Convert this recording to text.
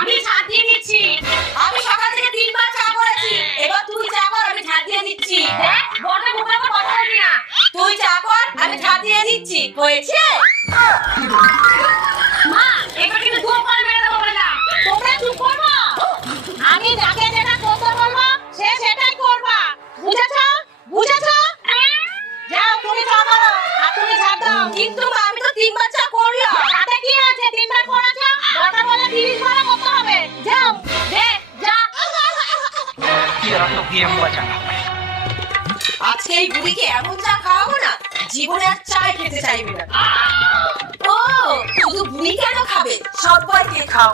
আমি ঝাড় দিয়ে দিচ্ছি। আমি সকাল থেকে 3বার চা করেছি, এবার তুই চা কর, আমি ঝাড় দিয়ে দিচ্ছি। দেখ বড় মুখে কথা বলবি না। তুই চা কর, আমি ঝাড় দিয়ে দিচ্ছি। হয়েছে? মা, এবার কিন্তু দুটো করে মেরে দেবো বললাম। তোমরা চুপ করবা। আমি যাকে যেটা করতে বলবো সে সেটাই করবা। বুঝেছো? বুঝেছো? যাও তুমি চা করো আর তুমি ঝাড় দাও। কিন্তু মা, আমি তো 3বার চা করলাম। তাতে কি আছে? 3বার করেছো, দরকার বলে 30 বার করতে হবে। যাও, দে, যা। तेरा तो गेम बचा। আজকে এই বুড়িকে এমন চা খাওয়াবো না, জীবনে আর চাই খেতে চাইবে না। ও, শুধু বুড়ি কেন খাবে, সবাইকে খাও।